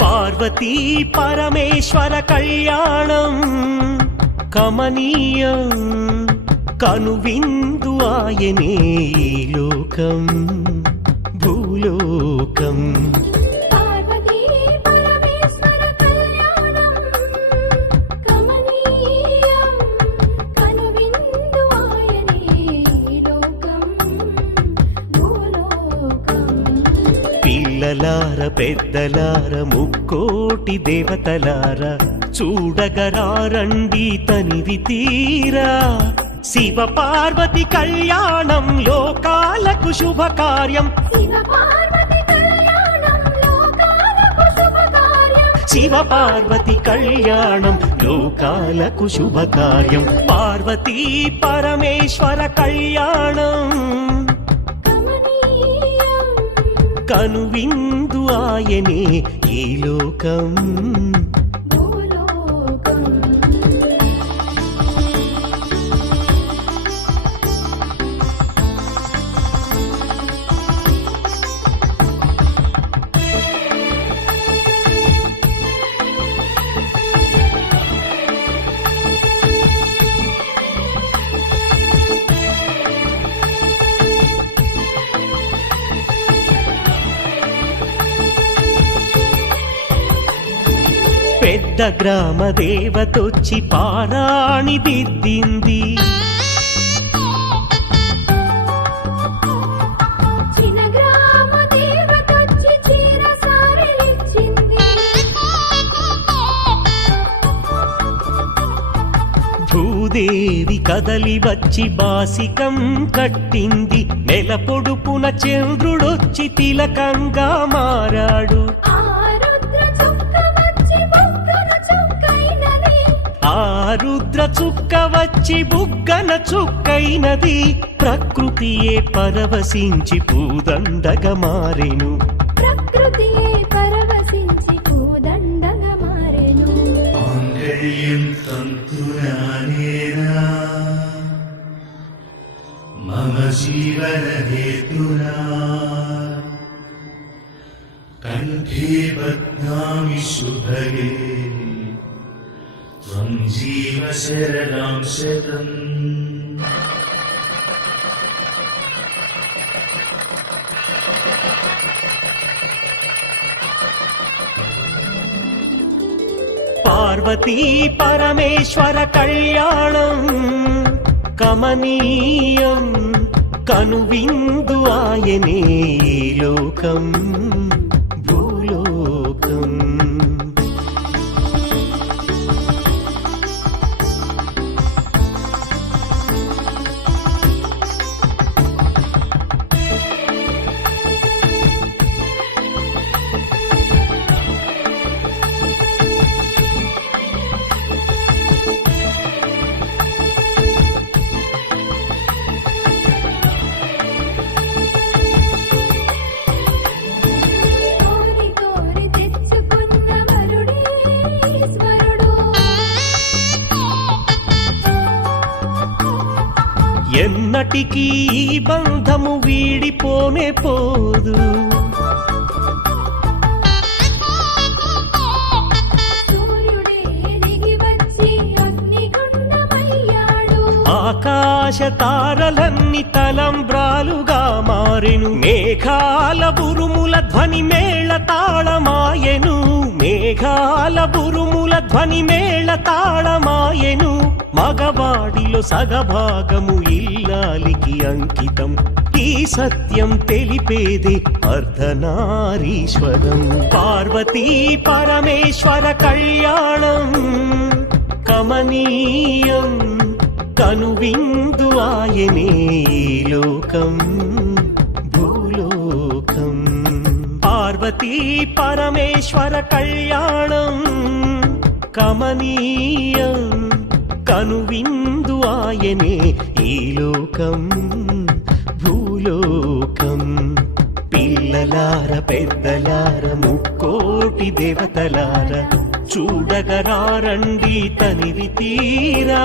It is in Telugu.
పార్వతీ పరమేశ్వర కళ్యాణం కమనీయం కనువిందు ఆయనే లోకం భూలోకం పిల్లలార పెద్దలార ముక్కోటి దేవతలార చూడగరారండి తనివి తీరా శివ పార్వతి కళ్యాణం లోకాలకు శుభకార్యం శివ పార్వతి కళ్యాణం లోకాలకు శుభకార్యం పార్వతీ పరమేశ్వర కళ్యాణం కనువిందు ఆయనే ఈ లోకం పెద్ద గ్రామ దేవతొచ్చి పారాణి దిద్దింది భూదేవి కదలి వచ్చి బాసికం కట్టింది నెల పొడుపున చంద్రుడొచ్చి తిలకంగా మారాడు ఆ రుద్ర చుక్క వచ్చి బుగ్గన చుక్కైనది ప్రకృతియే పరవశించి పూదండగా మారెను మాంగళ్యం తంతునానేనా మమ జీవన హేతునా కంఠే బధ్నామి శుభగే త్వం జీవ శరణాం శతం పార్వతీ పరమేశ్వర కళ్యాణం కమనీయం కనువిందు ఆయనే లోకం భూలోకం ఎన్నటికీ ఈ బంధము వీడిపోనే పోదు ఆకాశ తారలన్నీ తలంబ్రాలుగా మారెను మేఘాల ఉరుముల ధ్వని మేళ తాళమాయెను మేఘ మేఘాల బురుముల ధ్వని మేళ తాళమాయెను మగవాడిలో సగభాగము ఇల్లాలికి అంకితం ఈ సత్యం తెలిపేది అర్ధనారీశ్వరం పార్వతీ పరమేశ్వర కళ్యాణం కమనీయం కనువిందు ఆయనే లోకం భూలోకం పార్వతీ పరమేశ్వర కళ్యాణం కమనీయం కనువిందు ఆయనే ఈ లోకం భూలోకం పిల్లలార పెద్దలార ముక్కోటి దేవతలార చూడగరారండి తనివి తీరా